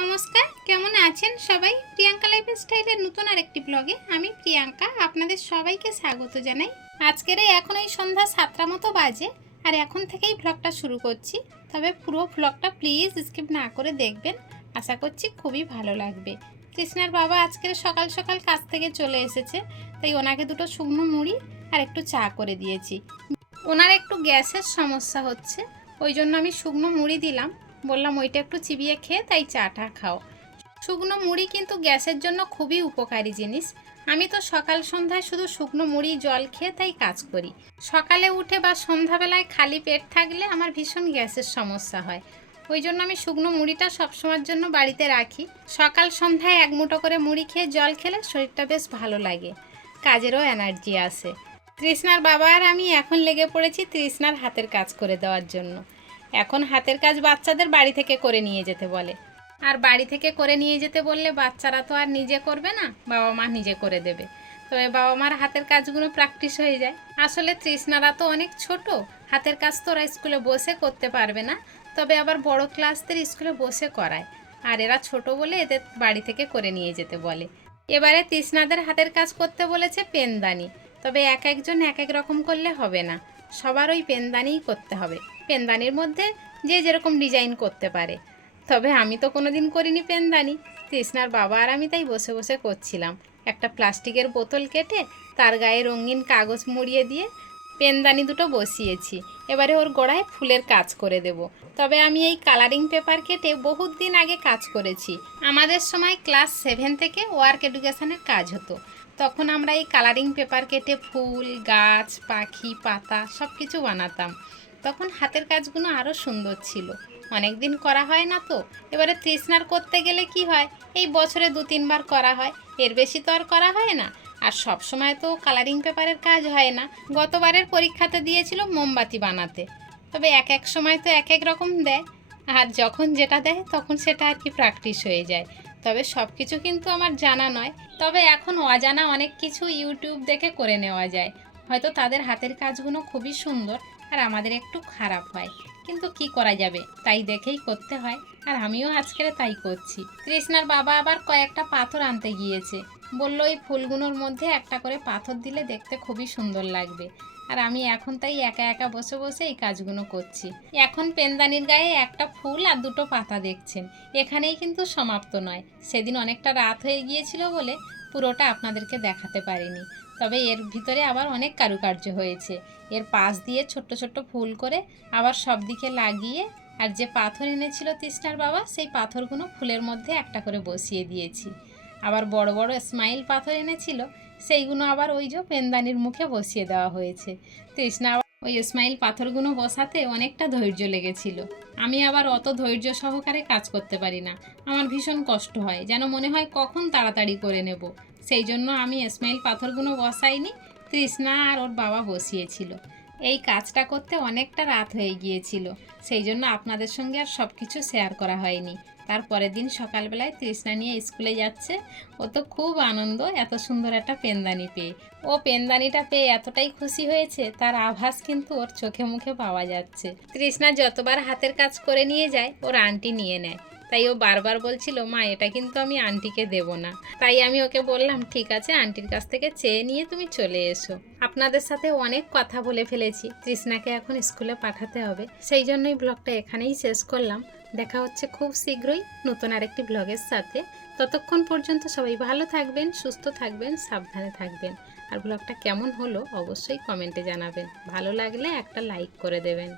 নমস্কার, কেমন আছেন সবাই? প্রিয়াঙ্কা লাইফ স্টাইলের নতুন আরেকটি ব্লগে আমি প্রিয়াঙ্কা আপনাদের সবাইকে স্বাগত জানাই। আজকের এখন এই সন্ধ্যা সাতটা মতো বাজে আর এখন থেকেই ব্লগটা শুরু করছি। তবে পুরো ব্লগটা প্লিজ স্কিপ না করে দেখবেন। আশা করছি খুবই ভালো লাগবে। কৃষ্ণার বাবা আজকের সকাল সকাল কাজ থেকে চলে এসেছে, তাই ওনাকে দুটো শুকনো মুড়ি আর একটু চা করে দিয়েছি। ওনার একটু গ্যাসের সমস্যা হচ্ছে, ওই জন্য আমি শুকনো মুড়ি দিলাম। বললাম ওইটা একটু চিবিয়ে খেয়ে তাই চাটা খাও। শুকনো মুড়ি কিন্তু গ্যাসের জন্য খুবই উপকারী জিনিস। আমি তো সকাল সন্ধ্যায় শুধু শুকনো মুড়ি, জল খেয়ে তাই কাজ করি। সকালে উঠে বা সন্ধ্যাবেলায় খালি পেট থাকলে আমার ভীষণ গ্যাসের সমস্যা হয়। ওই জন্য আমি শুকনো মুড়িটা সবসময়ের জন্য বাড়িতে রাখি। সকাল সন্ধ্যায় এক মুঠো করে মুড়ি খেয়ে জল খেলে শরীরটা বেশ ভালো লাগে। কাজেরও এনার্জি আসে। তৃষ্ণার বাবা আর আমি এখন লেগে পড়েছি তৃষ্ণার হাতের কাজ করে দেওয়ার জন্য। এখন হাতের কাজ বাচ্চাদের বাড়ি থেকে করে নিয়ে যেতে বলে। আর বাড়ি থেকে করে নিয়ে যেতে বললে বাচ্চারা তো আর নিজে করবে না, বাবা মা নিজে করে দেবে। তবে বাবা মার হাতের কাজগুলো প্র্যাকটিস হয়ে যায়। আসলে তৃষ্ণারা তো অনেক ছোট, হাতের কাজ তো ওরা স্কুলে বসে করতে পারবে না। তবে আবার বড় ক্লাসদের স্কুলে বসে করায়। আর এরা ছোট বলে এদের বাড়ি থেকে করে নিয়ে যেতে বলে। এবারে তৃষ্ণাদের হাতের কাজ করতে বলেছে পেনদানি। তবে এক একজন এক এক রকম করলে হবে না। সবার ওই পেনদানিই করতে হবে। পেনদানির মধ্যে যে যেরকম ডিজাইন করতে পারে। তবে আমি তো কোনো দিন করিনি পেনদানি। তৃষ্ণার বাবা আর আমি তাই বসে বসে করছিলাম। একটা প্লাস্টিকের বোতল কেটে তার গায়ে রঙিন কাগজ মুড়িয়ে দিয়ে পেনদানি দুটো বসিয়েছি। এবারে ওর গোড়ায় ফুলের কাজ করে দেব। তবে আমি এই কালারিং পেপার কেটে বহুত দিন আগে কাজ করেছি। আমাদের সময় ক্লাস সেভেন থেকে ওয়ার্ক এডুকেশনের কাজ হতো। তখন আমরা এই কালারিং পেপার কেটে ফুল, গাছ, পাখি, পাতা সব কিছু বানাতাম। তখন হাতের কাজগুলো আরও সুন্দর ছিল। অনেক দিন করা হয় না তো, এবারে তৃষ্ণার করতে গেলে কি হয়? এই বছরে দু তিনবার করা হয়, এর বেশি তো আর করা হয় না। আর সব সময় তো কালারিং পেপারের কাজ হয় না। গতবারের পরীক্ষাতে দিয়েছিল মোমবাতি বানাতে। তবে এক এক সময় তো এক এক রকম দেয়। আর যখন যেটা দেয়, তখন সেটা আর কি প্র্যাকটিস হয়ে যায়। তবে সব কিছু কিন্তু আমার জানা নয়। তবে এখন অজানা অনেক কিছু ইউটিউব দেখে করে নেওয়া যায়। হয়তো তাদের হাতের কাজগুলো খুবই সুন্দর। আর আমাদের একটু খারাপ হয়। কিন্তু কি করা যাবে? তাই দেখেই করতে হয়। আর আমিও আজকের তাই করছি। কৃষ্ণার বাবা আবার কয়েকটা পাথর আনতে গিয়েছে। বলল, এই ফুলগুলোর মধ্যে একটা করে পাথর দিলে দেখতে খুবই সুন্দর লাগবে। আর আমি এখন তাই একা একা বসে বসে এই কাজগুলো করছি। এখন পেনদানির গায়ে একটা ফুল আর দুটো পাতা দেখছেন। এখানেই কিন্তু সমাপ্ত নয়। সেদিন অনেকটা রাত হয়ে গিয়েছিল বলে পুরোটা আপনাদেরকে দেখাতে পারিনি। তবে এর ভিতরে আবার অনেক কারুকার্য হয়েছে। এর পাশ দিয়ে ছোট্ট ছোট্ট ফুল করে আবার সব দিকে লাগিয়ে আর যে পাথর এনেছিল তৃষ্ণার বাবা, সেই পাথরগুলো ফুলের মধ্যে একটা করে বসিয়ে দিয়েছি। আবার বড় বড় স্মাইল পাথর এনেছিল, সেইগুলো আবার ওই যে পেনদানির মুখে বসিয়ে দেওয়া হয়েছে। তৃষ্ণা ওই স্মাইল পাথরগুলো বসাতে অনেকটা ধৈর্য লেগেছিল। আমি আবার অত ধৈর্য সহকারে কাজ করতে পারি না। আমার ভীষণ কষ্ট হয়, যেন মনে হয় কখন তাড়াতাড়ি করে নেব। সেই জন্য আমি স্মাইল পাথরগুলো বসাইনি, তৃষ্ণা আর ওর বাবা বসিয়েছিল। এই কাজটা করতে অনেকটা রাত হয়ে গিয়েছিল। সেই জন্য আপনাদের সঙ্গে আর সব কিছু শেয়ার করা হয়নি। তার পরের দিন সকালবেলায় তৃষ্ণা নিয়ে স্কুলে যাচ্ছে। ও তো খুব আনন্দ, এত সুন্দর একটা পেনদানি পেয়ে। ও পেনদানিটা পেয়ে এতটাই খুশি হয়েছে, তার আভাস কিন্তু ওর চোখে মুখে পাওয়া যাচ্ছে। তৃষ্ণা যতবার হাতের কাজ করে নিয়ে যায়, ওর আন্টি নিয়ে নেয়। তাই ও বারবার বলছিল, মা, এটা কিন্তু আমি আন্টিকে দেব না। তাই আমি ওকে বললাম, ঠিক আছে আন্টির কাছ থেকে চেয়ে নিয়ে তুমি চলে এসো। আপনাদের সাথে অনেক কথা বলে ফেলেছি, তৃষ্ণাকে এখন স্কুলে পাঠাতে হবে। সেই জন্যই ব্লগটা এখানেই শেষ করলাম। দেখা হচ্ছে খুব শীঘ্রই নতুন আরেকটি ব্লগের সাথে। ততক্ষণ পর্যন্ত সবাই ভালো থাকবেন, সুস্থ থাকবেন, সাবধানে থাকবেন। আর ব্লগটা কেমন হলো অবশ্যই কমেন্টে জানাবেন। ভালো লাগলে একটা লাইক করে দেবেন।